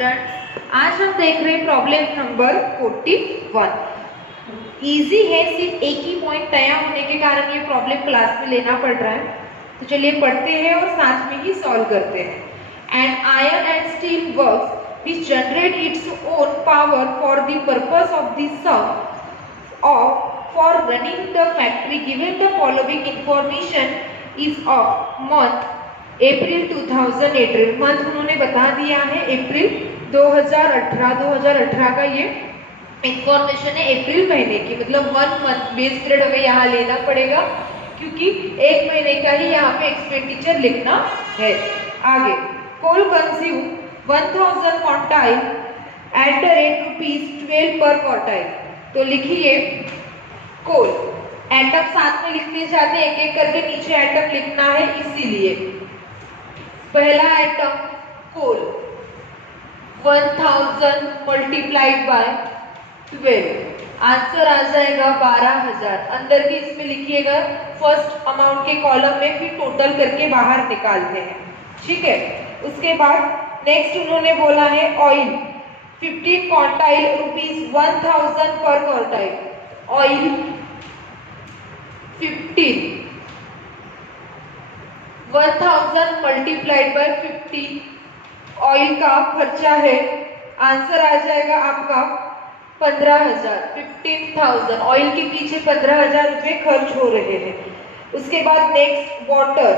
Student, आज हम देख रहे हैं प्रॉब्लम नंबर 41। इजी है, सिर्फ एक ही पॉइंट नया होने के कारण ये प्रॉब्लम क्लास में लेना पड़ रहा है। तो चलिए पढ़ते हैं और साथ में ही सॉल्व करते हैं। And iron and steel works which generate its own power for the purpose of the sum or for running the factory given the following information is of month April 2018। Month उन्होंने बता दिया है अप्रैल 2018 का ये information है अप्रैल महीने की, मतलब 1 मंथ बेस पीरियड हमें यहाँ लेना पड़ेगा क्योंकि एक महीने का ही यहाँ पे एक्सपेंडिचर लिखना है। आगे, coal consume 1000 quintal at the rate ₹12 पर क्वांटाइल। तो लिखिए कोल, एटम साथ में लिखने जाते हैं, एक एक करके नीचे एटम लिखना है, इसीलिए पहला item coal 1000 multiplied by 12, answer आ जाएगा 12000। अंदर भी इसमें लिखिएगा फर्स्ट अमाउंट के कॉलम में, फिर टोटल करके बाहर निकालते हैं, ठीक है। उसके बाद नेक्स्ट उन्होंने बोला है ऑयल 15 क्वांटाइल ₹1000 पर quantile. Oil 1000 multiplied bye 50 oil का खर्चा है, आंसर आ जाएगा आपका 15000। 15,000 ऑयल के पीछे 15000 रुपए खर्च हो रहे हैं। उसके बाद नेक्स्ट वाटर,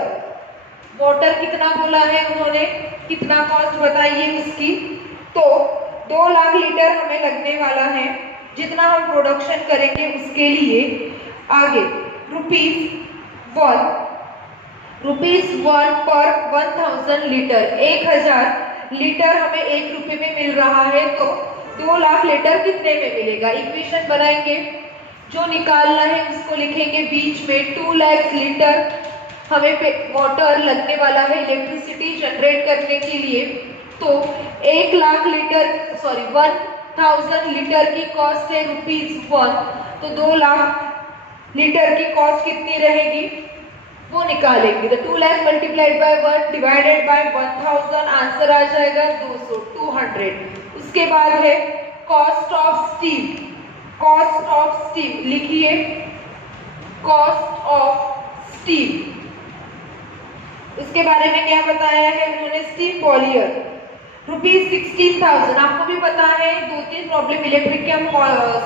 वाटर कितना बोला है उन्होंने, कितना कॉस्ट बताइए उसकी। तो 2 लाख लीटर हमें लगने वाला है, जितना हम प्रोडक्शन करेंगे उसके लिए। आगे ₹1 पर 1000 लीटर, 1000 लीटर हमें 1 रुपए में मिल रहा है, तो 2 लाख लीटर कितने में मिलेगा। इक्वेशन बनाएंगे, जो निकालना है उसको लिखेंगे बीच में। 2 लाख लीटर हमें वाटर लगने वाला है इलेक्ट्रिसिटी जनरेट करने के लिए। तो 1000 लीटर की कॉस्ट है ₹1, तो 2 लाख लीटर की कॉस्ट कितनी रहेगी वो निकालेंगे। तो 2 lakh multiplied by 1 divided by 1000, answer आ जाएगा 200। उसके बाद है cost of steel. Cost of steel लिखिए, कॉस्ट ऑफ स्टील, उसके बारे में क्या बताया है उन्होंने। Steam boiler ₹16,000। आपको भी पता है 2-3 प्रॉब्लम इलेक्ट्रिक के हम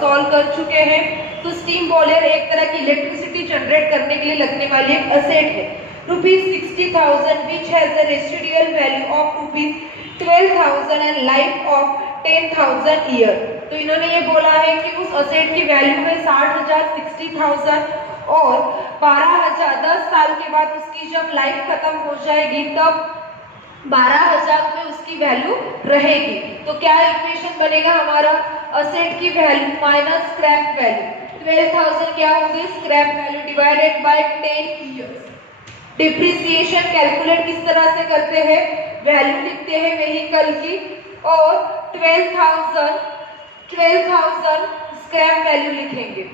सॉल्व कर चुके हैं। तो स्टीम बॉयलर एक तरह की इलेक्ट्रिसिटी जनरेट करने के लिए लगने वाली एक असेट है। ₹60,000 which has a residual value of ₹12,000 and life of 10,000 year. तो इन्होंने ये बोला है कि उस असेट की वैल्यू है 60,000, 60,000 और 12,000। 10 साल के बाद उसकी जब लाइफ खत्म हो जाएगी तब 12,000 रुपए उसकी वैल्यू रहेगी। तो क्या इक्वेशन बनेगा हमारा, असेट की वैल्यू माइनस स्क्रैप वैल्यू। 12,000 क्या होगी, scrap value divided by 10 years. Depreciation calculate किस तरह से करते हैं, वैल्यू लिखते हैं व्हीकल की और 12,000 स्क्रैप वैल्यू लिखेंगे।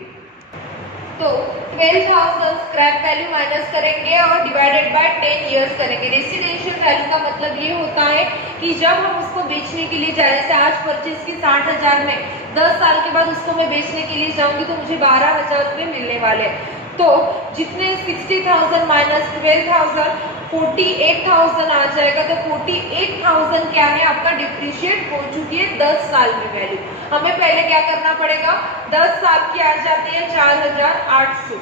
तो 12,000 स्क्रैप वैल्यू माइनस करेंगे और डिवाइडेड बाय 10 इयर्स करेंगे। रेसिडेंशियल वैल्यू का मतलब ये होता है कि जब हम उसको बेचने के लिए जाए, जैसे आज परचेज की 60,000 में, 10 साल के बाद उसको मैं बेचने के लिए जाऊंगी तो मुझे 12,000 रुपए मिलने वाले हैं। तो जितने 60,000 माइनस 12,000 48,000 आ जाएगा। तो 48,000 क्या है आपका, डिप्रिशिएट हो चुकी है 10 साल में वैल्यू। हमें पहले क्या करना पड़ेगा, 10 साल की आ जाती है 4,800,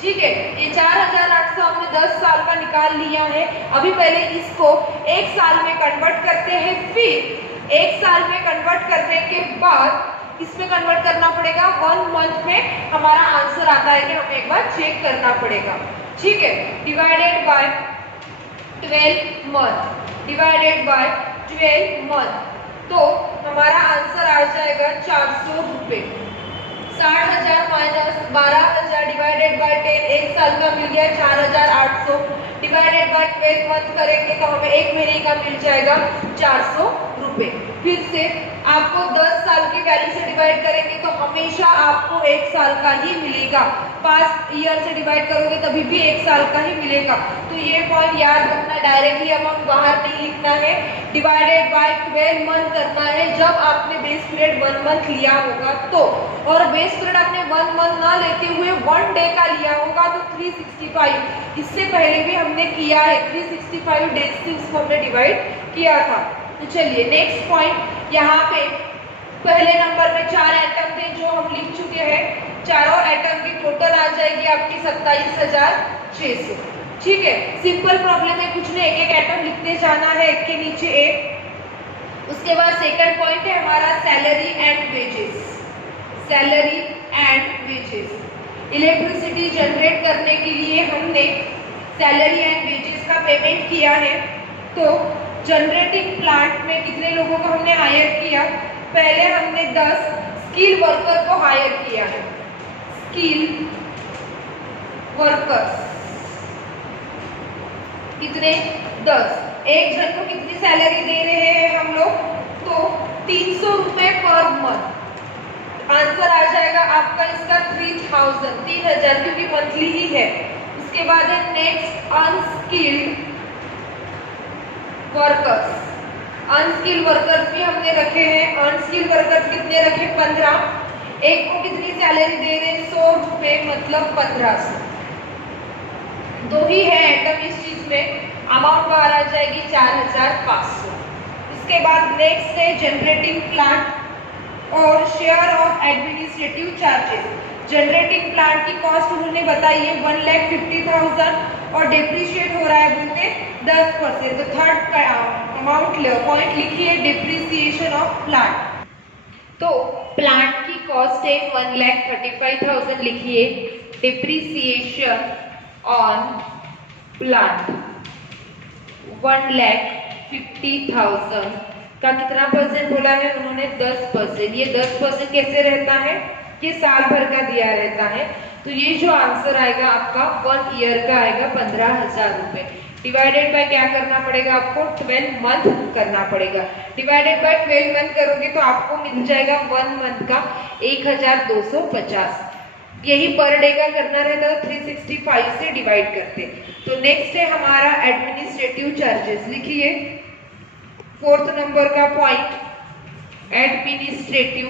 ठीक है। ये 4,800 हमने 10 साल का निकाल लिया है। अभी पहले इसको 1 साल में कन्वर्ट करते हैं, फिर 1 साल में कन्वर्ट करने के बाद इसमें कन्वर्ट करना पड़ेगा 1 मंथ में। हमारा आंसर आता है कि हमें एक बार चेक करना पड़ेगा, ठीक है। Divided by 12 month, divided by 12 month, तो हमारा आंसर आ जाएगा 400 रुपए। 60,000 माइनस 12,000 डिवाइडेड बाय 10, 1 साल का मिल गया 4,800 डिवाइडेड बाय 12 मंथ करेंगे तो हमें 1 महीने का मिल जाएगा 400 रुपए। फिर से आपको 10 साल की वैल्यू से डिवाइड करेंगे तो हमेशा आपको 1 साल का ही मिलेगा। 5 ईयर से डिवाइड करोगे तभी भी 1 साल का ही मिलेगा। तो ये पॉइंट याद रखना, डायरेक्टली अमाउंट बाहर नहीं लिखना। लिखना है, डिवाइडेड बाय 12 मंथ करना है जब आपने बेस पीरियड 1 मंथ लिया होगा तो, और बेस पीरियड आपने 1 मंथ ना लेते हुए 1 डे का लिया होगा तो 365, इससे पहले भी हमने किया है 365 डेज से उसको हमने डिवाइड किया था। तो चलिए नेक्स्ट पॉइंट, यहाँ पे पहले नंबर में 4 एटम थे जो हम लिख चुके हैं, चारों एटम की टोटल आ जाएगी आपकी 27,600। ठीक है, सिंपल प्रॉब्लम है, कुछ नहीं, एक एक एटम लिखते जाना है एक के नीचे एक। उसके बाद सेकंड पॉइंट है हमारा salary and wages. Salary and wages, electricity generate करने के लिए हमने सैलरी एंड वेजेस का पेमेंट किया है। तो जनरेटिंग प्लांट में कितने लोगों को हमने हायर किया, पहले हमने 10 स्किल वर्कर को हायर किया है। स्किल वर्कर्स कितने, 10। एक जन को कितनी सैलरी दे रहे हैं हम लोग, तो 300 रुपए पर मंथ। आंसर आ जाएगा आपका इसका 3000, क्योंकि मंथली ही है। उसके बाद है next unskilled workers. Unskilled workers भी हमने रखे हैं। अनस्किल्ड वर्कर्स कितने रखे, 15। एक को कितनी सैलरी दे रहे हैं, 100 रुपए, मतलब 1500। दो ही है एटम इस चीज में, अमाउंट बाहर आ जाएगी 4500। इसके बाद नेक्स्ट है जनरेटिंग प्लांट और share of administrative charges. Generating plant की कॉस्ट उन्होंने बताई है 1,50,000 और डिप्रिशिएट हो रहा है बोलते 10%। तो थर्ड अमाउंट पॉइंट लिखिए डिप्रिसिएशन ऑफ प्लांट। तो प्लांट की कॉस्ट है 1,35,000, लिखिए डिप्रिसिएशन ऑन प्लांट 1,50,000 का कितना परसेंट बोला है उन्होंने, 10%। ये 10% कैसे रहता है, ये साल भर का दिया रहता है। तो ये जो आंसर आएगा आपका 1 ईयर का आएगा 15,000 रुपए। डिवाइडेड बाय क्या करना पड़ेगा आपको, 12 मंथ करना पड़ेगा। डिवाइडेड बाय 12 मंथ करोगे तो आपको मिल जाएगा 1 मंथ का 1,250। यही पर डे का करना रहता है, 365 से डिवाइड करते। तो नेक्स्ट है हमारा एडमिनिस्ट्रेटिव चार्जेस। लिखिए 4th नंबर का point, administrative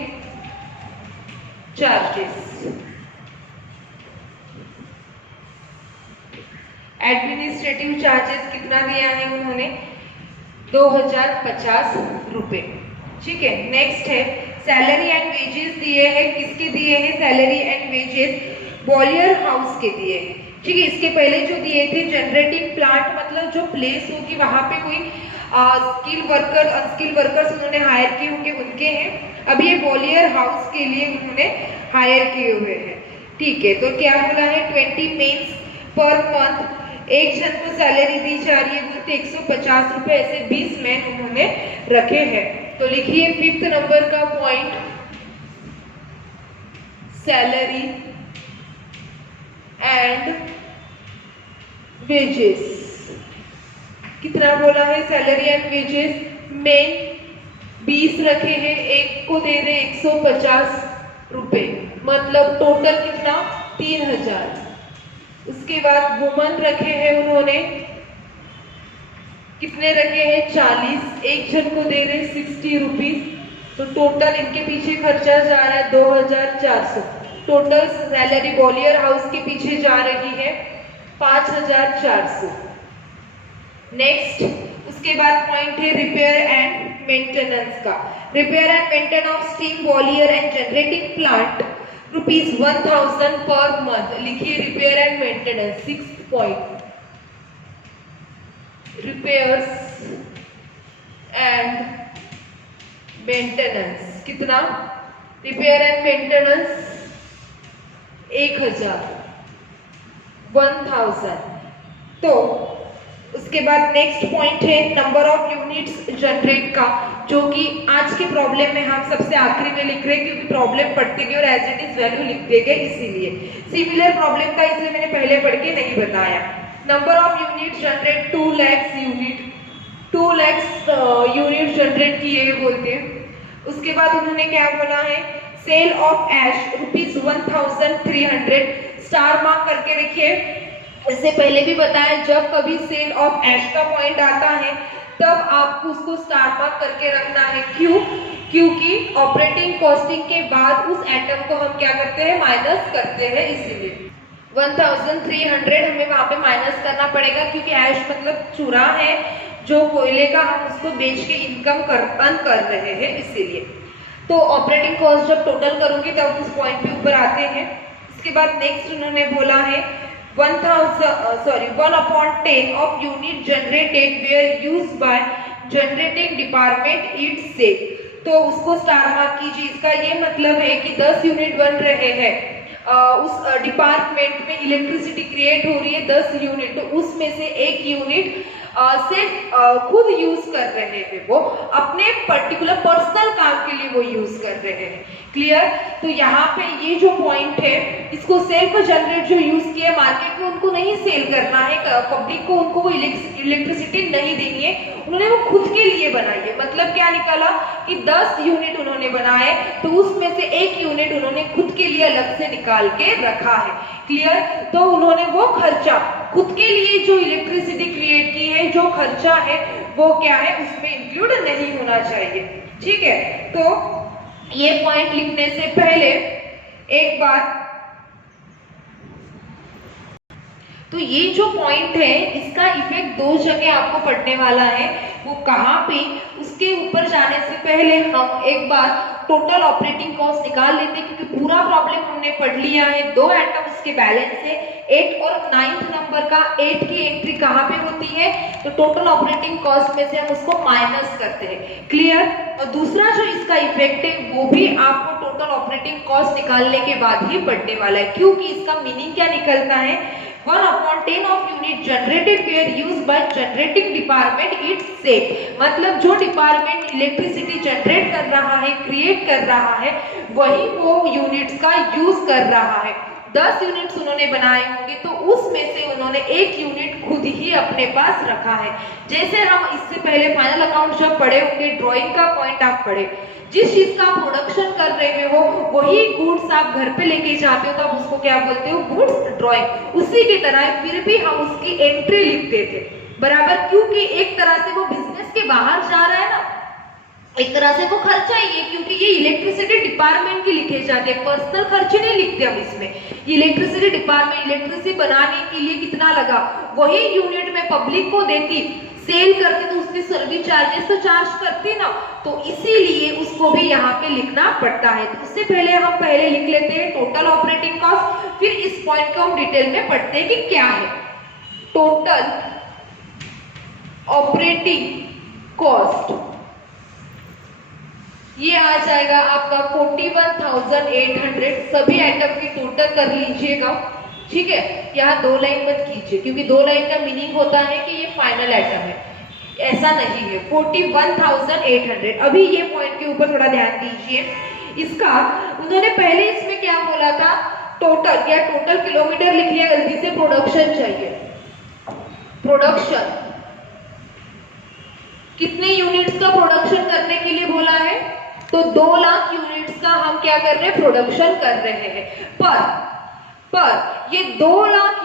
charges. Administrative charges कितना दिया है उन्होंने, 2,050 रुपए। ठीक है, नेक्स्ट है सैलरी एंड वेजेस दिए हैं। किसके दिए हैं सैलरी एंड वेजेस, बॉलियर हाउस के दिए हैं। ठीक है, इसके पहले जो दिए थे जनरेटिंग प्लांट, मतलब जो प्लेस होगी वहां पे कोई स्किल वर्कर अनस्किल वर्कर्स उन्होंने हायर किए होंगे, उनके हैं। अब ये बॉलियर हाउस के लिए उन्होंने हायर किए हुए हैं। ठीक है, तो क्या बोला है 20 मेंस पर मंथ, एक जन को सैलरी दी जा रही है बोलते 150 रुपए, ऐसे 20 मैन उन्होंने रखे हैं। तो लिखिए 5th नंबर का पॉइंट, सैलरी एंड वेजेस। कितना बोला है सैलरी एंड वेजेस, मेन 20 रखे हैं, एक को दे रहे 150 रुपए, मतलब टोटल कितना 3,000। उसके बाद वुमन रखे हैं उन्होंने, कितने रखे हैं 40, एक जन को दे रहे 60 रुपीज। तो टोटल इनके पीछे खर्चा जा रहा है 2,400। टोटल सैलरी बॉलियर हाउस के पीछे जा रही है 5,400। नेक्स्ट उसके बाद पॉइंट है रिपेयर एंड मेंटेनेंस का। Repair and maintenance of steam boiler and generating plant ₹1,000 पर मंथ। लिखिए repair and maintenance. 6th point, repairs and maintenance. कितना, रिपेयर एंड मेंटेनेंस 1,000। तो उसके बाद नेक्स्ट पॉइंट है नंबर ऑफ यूनिट्स जनरेट का, जो कि आज के प्रॉब्लम में हम सबसे आखिरी में लिख रहे हैं क्योंकि प्रॉब्लम पढ़ते गए और एज इट इज वैल्यू लिखते गए, इसीलिए सिमिलर प्रॉब्लम का इसलिए मैंने पहले पढ़ के नहीं बताया। Number of unit generate 2 lakh unit, 2 lakh unit generate किए बोलते हैं। उसके बाद उन्होंने क्या बोला है, sale of ash ₹1,300। Star mark करके रखिए। इससे पहले भी बताया जब कभी सेल ऑफ एश का पॉइंट आता है तब आपको उसको स्टार मार्क करके रखना है। क्यों? क्योंकि ऑपरेटिंग कॉस्टिंग के बाद उस आइटम को हम क्या करते हैं, माइनस करते हैं, इसीलिए 1300 हमें वहां पे माइनस करना पड़ेगा, क्योंकि ऐश मतलब चूरा है जो कोयले का, हम उसको बेच के इनकम अर्न कर रहे हैं, इसीलिए। तो ऑपरेटिंग कॉस्ट जब टोटल करोगे तब उस पॉइंट पे ऊपर आते हैं। इसके बाद नेक्स्ट उन्होंने बोला है 1/10 of unit generated were used by generating department its से। तो उसको स्टार मार्क कीजिए। इसका ये मतलब है कि 10 यूनिट बन रहे हैं, उस डिपार्टमेंट में इलेक्ट्रिसिटी क्रिएट हो रही है 10 यूनिट, तो उसमें से 1 यूनिट सिर्फ खुद यूज कर रहे हैं, वो अपने पर्टिकुलर पर्सनल काम के लिए वो यूज कर रहे हैं। क्लियर? तो यहाँ पे ये जो पॉइंट है, इसको सेल्फ जनरेट जो यूज किया मार्केट में, उनको नहीं सेल करना है, पब्लिक को उनको वो इलेक्ट्रिसिटी नहीं देनी है, उन्होंने वो खुद के लिए बनाई है। मतलब क्या निकाला कि 10 यूनिट उन्होंने बनाए, तो उसमें से 1 यूनिट उन्होंने खुद के लिए अलग से निकाल के रखा है। क्लियर? तो उन्होंने वो खर्चा खुद के लिए जो इलेक्ट्रिसिटी क्रिएट की है, जो खर्चा है वो क्या है, उसमें इंक्लूड नहीं होना चाहिए। ठीक है? तो ये पॉइंट लिखने से पहले एक बार, तो ये जो पॉइंट है इसका इफेक्ट 2 जगह आपको पड़ने वाला है। वो कहाँ पे, उसके ऊपर जाने से पहले हम एक बार टोटल ऑपरेटिंग कॉस्ट निकाल लेते हैं, क्योंकि पूरा प्रॉब्लम हमने पढ़ लिया है। 2 आइटम उसके बैलेंस है, 8 और 9th नंबर का 8 की एंट्री कहाँ पे होती है, तो टोटल ऑपरेटिंग कॉस्ट में से हम उसको माइनस करते हैं। क्लियर? और दूसरा जो इसका इफेक्ट है वो भी आपको टोटल ऑपरेटिंग कॉस्ट निकालने के बाद ही पड़ने वाला है, क्योंकि इसका मीनिंग क्या निकलता है, 1/10 of unit generated were used by generating department its से। मतलब जो डिपार्टमेंट इलेक्ट्रिसिटी जनरेट कर रहा है, क्रिएट कर रहा है, वही वो यूनिट्स का यूज कर रहा है। 10 यूनिट्स उन्होंने बनाए होंगे, तो उसमें से उन्होंने 1 यूनिट खुद ही अपने पास रखा है। जैसे हम इससे पहले फाइनल अकाउंट जब पढ़े होंगे, ड्राइंग का पॉइंट आप पढ़े, जिस चीज का प्रोडक्शन कर रहे हो वही गुड्स आप घर पे लेके जाते हो, तो आप उसको क्या बोलते हो, गुड्स ड्राइंग। उसी की तरह फिर भी हम उसकी एंट्री लिखते थे, बराबर, क्योंकि एक तरह से वो बिजनेस के बाहर जा रहा है ना, एक तरह से वो खर्चा ही है, क्योंकि ये इलेक्ट्रिसिटी डिपार्टमेंट की लिखे जाते हैं, पर्सनल खर्चे नहीं लिखते हम इसमें। इलेक्ट्रिसिटी डिपार्टमेंट इलेक्ट्रिसिटी बनाने के लिए कितना लगा, वही यूनिट में पब्लिक को देती, सेल करते तो उसके सर्विस चार्जेस तो चार्ज करती ना, तो इसीलिए उसको भी यहाँ पे लिखना पड़ता है। तो उससे पहले हम पहले लिख लेते हैं टोटल ऑपरेटिंग कॉस्ट, फिर इस पॉइंट को हम डिटेल में पढ़ते हैं कि क्या है टोटल ऑपरेटिंग कॉस्ट। ये आ जाएगा आपका 41,800। सभी आइटम की टोटल कर लीजिएगा। ठीक है? यहाँ 2 लाइन मत कीजिए, क्योंकि 2 लाइन का मीनिंग होता है कि ये फाइनल आइटम है, ऐसा नहीं है। 41,800। अभी ये पॉइंट के ऊपर थोड़ा ध्यान दीजिए। इसका उन्होंने पहले इसमें क्या बोला था, टोटल या टोटल किलोमीटर लिख लिया गलती से, प्रोडक्शन चाहिए। प्रोडक्शन कितने यूनिट्स का प्रोडक्शन करने के लिए बोला है, तो 2 लाख यूनिट्स का हम क्या कर रहे हैं, प्रोडक्शन कर रहे हैं। पर ये 2 लाख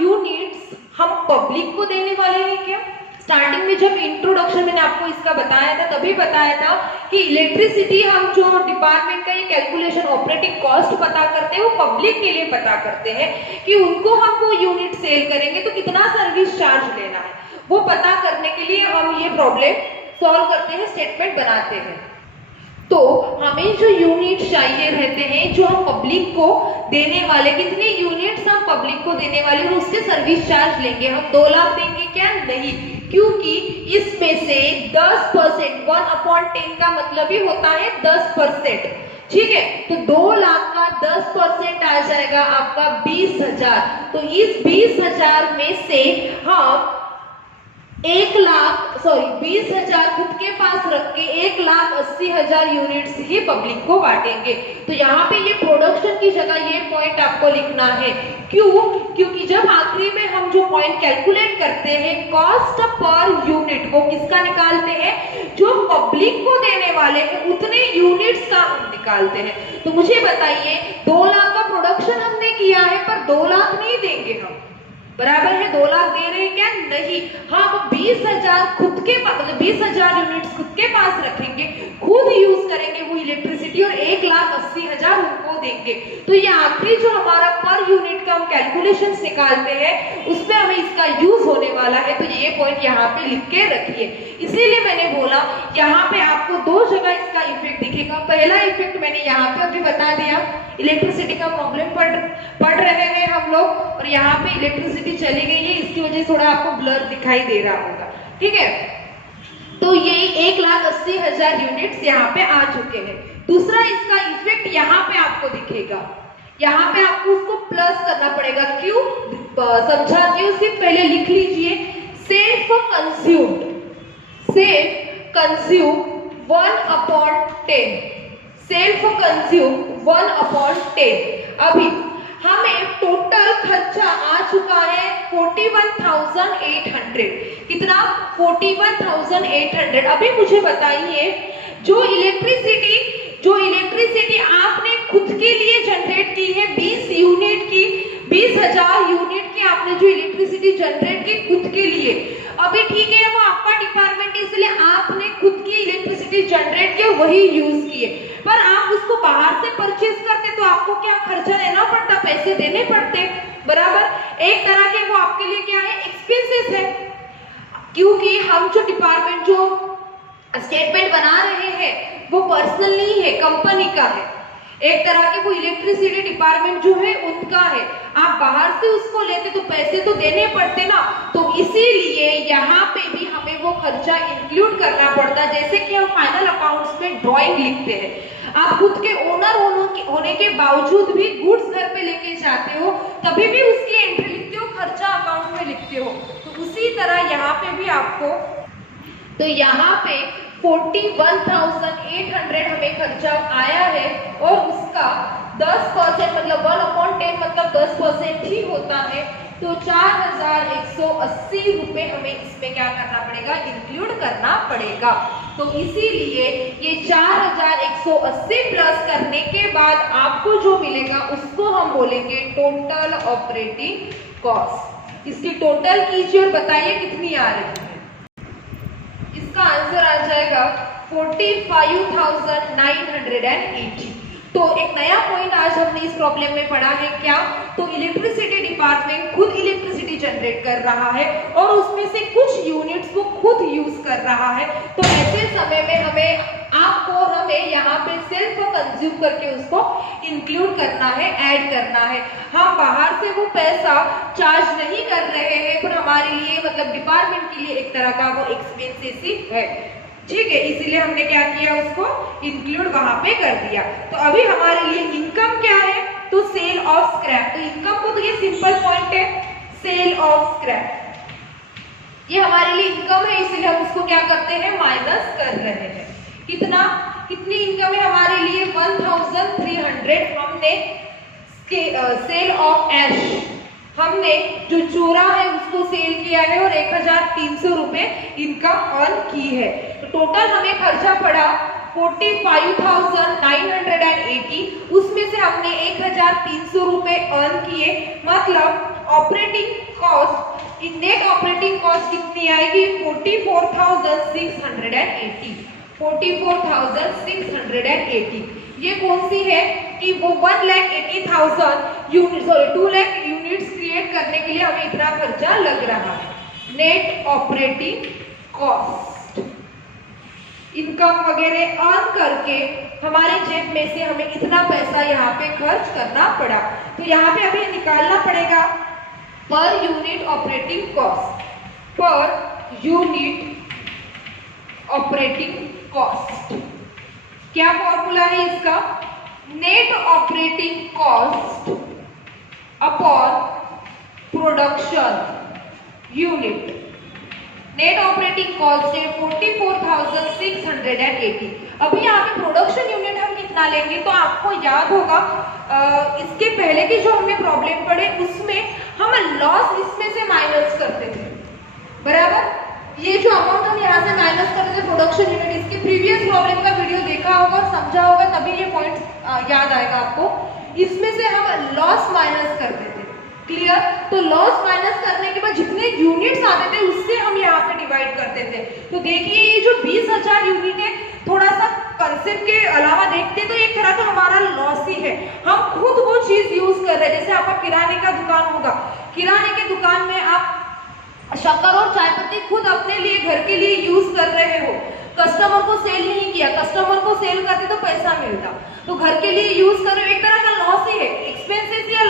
यूनिट्स हम पब्लिक को देने वाले हैं क्या? स्टार्टिंग में जब इंट्रोडक्शन मैंने आपको इसका बताया था, तभी बताया था कि इलेक्ट्रिसिटी हम जो डिपार्टमेंट का ये कैलकुलेशन ऑपरेटिंग कॉस्ट पता करते हैं, वो पब्लिक के लिए पता करते हैं कि उनको हम वो यूनिट सेल करेंगे तो कितना सर्विस चार्ज लेना है, वो पता करने के लिए हम ये प्रॉब्लम सॉल्व करते हैं, स्टेटमेंट बनाते हैं। तो हमें जो यूनिट चाहिए रहते हैं, जो हम पब्लिक को देने वाले, कितने यूनिट्स हम पब्लिक को देने वाले हैं, उसके सर्विस चार्ज लेंगे। हम 2 लाख देंगे क्या? नहीं, क्योंकि इसमें से 10%, 1/10 का मतलब ही होता है 10%। ठीक है? तो 2 लाख का 10% आ जाएगा आपका 20,000। तो इस 20,000 में से हम 20,000 खुद के पास रख के 1,80,000 यूनिट्स ही पब्लिक को बांटेंगे। तो यहाँ पे ये प्रोडक्शन की जगह ये पॉइंट आपको लिखना है। क्यों? क्योंकि जब आखिरी में हम जो पॉइंट कैलकुलेट करते हैं कॉस्ट पर यूनिट, वो किसका निकालते हैं, जो पब्लिक को देने वाले हैं उतने यूनिट्स का हम निकालते हैं। तो मुझे बताइए, 2 लाख का प्रोडक्शन हमने किया है, पर 2 लाख नहीं देंगे हम, बराबर है। 2 लाख दे रहे हैं क्या? नहीं। हाँ, वो 20,000 खुद के मतलब 20,000 यूनिट्स खुद के पास रखेंगे, खुद यूज करेंगे वो इलेक्ट्रिसिटी, और 1,80,000 उनको देंगे। तो ये आखिरी जो हमारा पर यूनिट का हम कैलकुलेशंस निकालते हैं उसमें हमें इसका यूज होने वाला है। तो ये पॉइंट यहाँ पे लिख के रखिए। इसीलिए मैंने बोला यहाँ पे आपको 2 जगह इसका इफेक्ट दिखेगा। पहला इफेक्ट मैंने यहाँ पे अभी बता दिया, इलेक्ट्रिसिटी का प्रॉब्लम पढ़ रहे हैं हम लोग, और यहाँ पे इलेक्ट्रिसिटी चली गई है, इसकी वजह से थोड़ा आपको ब्लर दिखाई दे रहा होगा। ठीक है, तो ये 1,80,000 यूनिट्स यहाँ पे आ चुके हैं। दूसरा इसका इफेक्ट यहाँ पे आपको दिखेगा, यहाँ पे आपको उसको प्लस करना पड़ेगा। क्यों? समझाती हूँ, सिर्फ पहले लिख लीजिए, सेल्फ कंज्यूम्ड 1/10, सेल्फ कंज्यूम 1/10। अभी हमें टोटल खर्चा आ चुका है 41,800। कितना? 41,800। अभी मुझे बताइए, जो इलेक्ट्रिसिटी आपने खुद के लिए जनरेट की है 20 यूनिट की, 20,000 यूनिट की आपने जो इलेक्ट्रिसिटी जनरेट की खुद के लिए, अभी ठीक है वो आपका डिपार्टमेंट, इसलिए आपने खुद की इलेक्ट्रिसिटी जनरेट की, वही यूज किए। पर आप उसको बाहर से परचेज करते तो आपको क्या खर्चा देना पड़ता, पैसे देने पड़ते, बराबर। एक तरह के वो आपके लिए क्या है, एक्सपेंसेस है। क्योंकि हम जो डिपार्टमेंट जो स्टेटमेंट बना रहे हैं वो पर्सनल नहीं है, कंपनी का है। एक तरह की वो इलेक्ट्रिसिटी डिपार्टमेंट जो है उनका है। आप बाहर से उसको लेते तो पैसे तो देने पड़ते ना, तो इसीलिए यहाँ पे भी हमें वो खर्चा इंक्लूड करना पड़ता। जैसे कि हम फाइनल अकाउंट्स में ड्राइंग लिखते हैं, आप खुद के ओनर होने के बावजूद भी गुड्स घर पे लेके जाते हो, तभी भी उसकी एंट्री लिखते हो, खर्चा अकाउंट में लिखते हो। तो उसी तरह यहाँ पे भी आपको, तो यहाँ पे 41,800 हमें खर्चा आया है, और उसका 10% मतलब 1/10 मतलब 10% ही होता है। तो 4,180 रुपए हमें इसमें क्या करना पड़ेगा, इंक्लूड करना पड़ेगा। तो इसीलिए ये 4,180 प्लस करने के बाद आपको जो मिलेगा उसको हम बोलेंगे टोटल ऑपरेटिंग कॉस्ट। इसकी टोटल कीजिए और बताइए कितनी आ रही है। इसका आंसर आ जाएगा 45,980। तो एक नया पॉइंट आज हमने इस प्रॉब्लम में पढ़ा है क्या, तो इलेक्ट्रिसिटी डिपार्टमेंट खुद इलेक्ट्रिसिटी जनरेट कर रहा है और उसमें से कुछ यूनिट्स वो खुद यूज कर रहा है। तो ऐसे समय में हमें यहाँ पे सेल्फ कंज्यूम करके उसको इंक्लूड करना है, ऐड करना है। हम बाहर से वो पैसा चार्ज नहीं कर रहे हैं, पर हमारे लिए मतलब डिपार्टमेंट के लिए एक तरह का वो एक्सपेंसेस ही है। ठीक है, इसीलिए हमने क्या किया, उसको इंक्लूड वहां पे कर दिया। तो अभी हमारे लिए इनकम क्या है, तो सेल ऑफ स्क्रैप। तो इनकम को तो ये सिंपल पॉइंट है, सेल ऑफ स्क्रैप ये हमारे लिए इनकम है, इसीलिए हम उसको क्या करते हैं, माइनस कर रहे हैं। कितनी इनकम है हमारे लिए, 1,300। हमने सेल ऑफ ऐश, हमने जो चूरा है उसको सेल किया है और 1,300 रुपए इनकम अर्न की है। तो टोटल हमें खर्चा पड़ा 45,980। उसमें से हमने 1,300 रुपए अर्न किए, मतलब operating cost, net operating cost कितनी आएगी, 44,680। 44,680 ये कौन सी है कि वो 1,80,000 यूनिट 2 लाख यूनिट्स क्रिएट करने के लिए हमें इतना खर्चा लग रहा है। नेट ऑपरेटिंग कॉस्ट, इनकम वगैरह अर्न करके हमारे जेब में से हमें इतना पैसा यहाँ पे खर्च करना पड़ा। तो यहाँ पे हमें निकालना पड़ेगा per unit operating cost, per unit operating cost. क्या फॉर्मूला है इसका, net operating cost upon production unit. Net operating cost है 44,680। अभी यहाँ पे प्रोडक्शन यूनिट हम कितना लेंगे, तो आपको याद होगा इसके पहले की जो हमें प्रॉब्लम पड़े उसमें हम लॉस इसमें से माइनस करते थे, बराबर। ये जो अमाउंट हम यहाँ से माइनस करते थे प्रोडक्शन यूनिट, इसके प्रीवियस प्रॉब्लम का वीडियो देखा होगा और समझा होगा, तभी ये पॉइंट याद आएगा आपको। इसमें से हम लॉस माइनस करते थे, क्लियर। तो लॉस माइनस करने के बाद जितने यूनिट्स आते थे उससे हम यहाँ पे डिवाइड करते थे। तो देखिए ये जो 20,000 यूनिट है, थोड़ा सा कंसेप्ट के अलावा देखते तो एक तरह का हमारा लॉस ही है। हम खुद वो चीज यूज कर रहे हैं, जैसे आपका किराने का दुकान होगा, किराने के दुकान में आप शक्कर और चाय पत्ती खुद अपने लिए घर के लिए यूज कर रहे हो, कस्टमर को सेल नहीं किया, कस्टमर को सेल करते तो पैसा मिलता, तो घर के लिए यूज कर रहे हो, एक तरह का लॉस ही है, एक्सपेंसेस या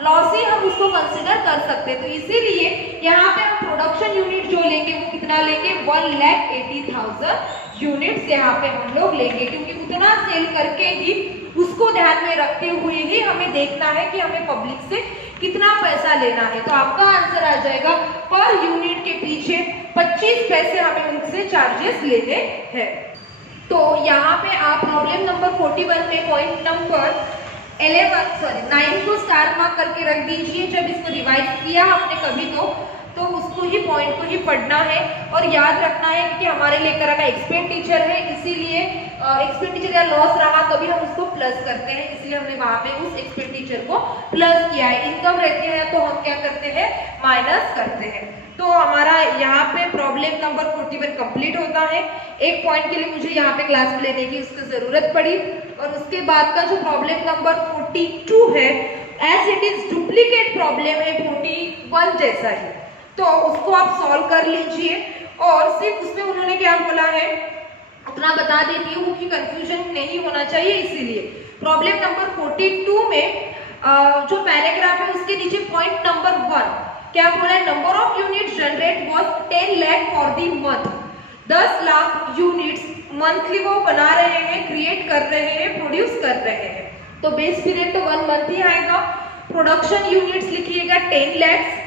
लॉस ही हम उसको कंसिडर कर सकते हैं। तो इसीलिए यहाँ पे हम प्रोडक्शन यूनिट जो लेंगे वो कितना लेंगे, 1,80,000 यूनिट्स यहाँ पे हम लोग लेंगे, क्योंकि उतना सेल करके ही उसको ध्यान में रखते हुए ही हमें देखना है कि हमें पब्लिक से कितना पैसा लेना है। तो आपका आंसर आ जाएगा पर यूनिट के पीछे 25 पैसे हमें उनसे चार्जेस लेने हैं। तो यहाँ पे आप प्रॉब्लम नंबर 41 में पॉइंट नंबर 9 को स्टार मार्क करके रख दीजिए। जब इसको रिवाइज किया आपने कभी तो उसको ही पॉइंट को ही पढ़ना है और याद रखना है, क्योंकि हमारे लिए तरह का एक्सपेंडिचर है, इसीलिए एक्सपेंडिचर या लॉस रहा तभी हम उसको प्लस करते हैं, इसलिए हमने वहां पे उस एक्सपेंडिचर को प्लस किया है। इनकम रहती है तो हम क्या करते हैं, माइनस करते हैं। तो हमारा यहाँ पे प्रॉब्लम नंबर 41 कंप्लीट होता है। एक पॉइंट के लिए मुझे यहाँ पे क्लास में लेने की उसकी जरूरत पड़ी, और उसके बाद का जो प्रॉब्लम नंबर 42 है, as it is duplicate problem है 41 जैसा ही, तो उसको आप सॉल्व कर लीजिए। और सिर्फ उसमें उन्होंने क्या बोला है उतना बता देती हूँ कि कंफ्यूजन नहीं होना चाहिए, इसीलिए प्रॉब्लम नंबर 42 में जो पैराग्राफ है उसके नीचे पॉइंट नंबर 1 क्या बोला है, number of units generate was 10 lakh for the month. 10 lakh units monthly वो बना रहे हैं, क्रिएट कर रहे हैं, प्रोड्यूस कर रहे हैं। तो बेस पीरियड तो 1 मंथ ही आएगा। प्रोडक्शन यूनिट्स लिखिएगा 10 lakhs,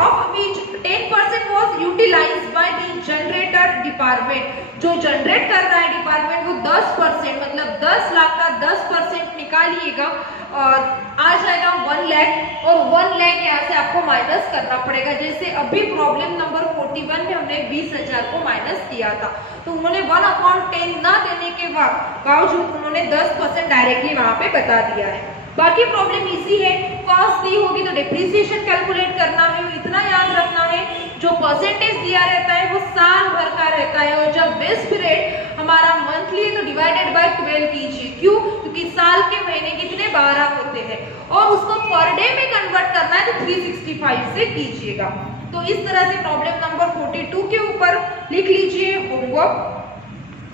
of which 10% was utilized by the generator department। जो जनरेट कर रहा है डिपार्टमेंट वो 10% मतलब 10 लाख का 10% निकालिएगा और आ जाएगा 1 लाख, और 1 लाख यहाँ से आपको माइनस करना पड़ेगा। जैसे अभी प्रॉब्लम नंबर 41 में हमने 20,000 को माइनस किया था, तो उन्होंने 1/10 ना देने के बावजूद उन्होंने 10% डायरेक्टली वहां पे बता दिया है। बाकी प्रॉब्लम इजी है, कॉस्ट दी होगी तो डिप्रिसिएशन कैलकुलेट करना है, इतना याद रखना है जो परसेंटेज दिया रहता है वो साल भर का रहता है, और जब बेस पीरियड हमारा मंथली है तो डिवाइडेड बाय 12 कीजिए। क्यों? क्योंकि साल के महीने कितने 12 होते हैं, और उसको पर डे में कन्वर्ट करना है तो 365 से कीजिएगा। तो इस तरह से प्रॉब्लम नंबर 42 के ऊपर लिख लीजिए होमवर्क,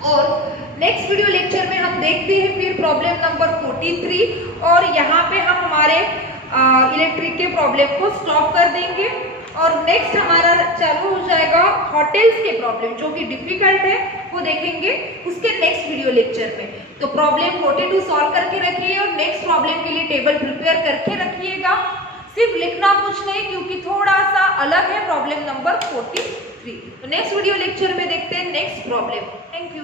और नेक्स्ट वीडियो लेक्चर में हम देखते हैं फिर प्रॉब्लम नंबर 43, और यहाँ पे हम हमारे इलेक्ट्रिक के प्रॉब्लम को स्टॉप कर देंगे, और नेक्स्ट हमारा चालू हो जाएगा होटल्स के प्रॉब्लम जो कि डिफिकल्ट है, वो देखेंगे उसके नेक्स्ट वीडियो लेक्चर में। तो प्रॉब्लम 42 सॉल्व करके रखिए और नेक्स्ट प्रॉब्लम के लिए टेबल प्रिपेयर करके रखिएगा। सिर्फ लिखना कुछ नहीं, क्योंकि थोड़ा सा अलग है प्रॉब्लम नंबर 43। तो नेक्स्ट वीडियो लेक्चर में देखते हैं नेक्स्ट प्रॉब्लम। Thank you.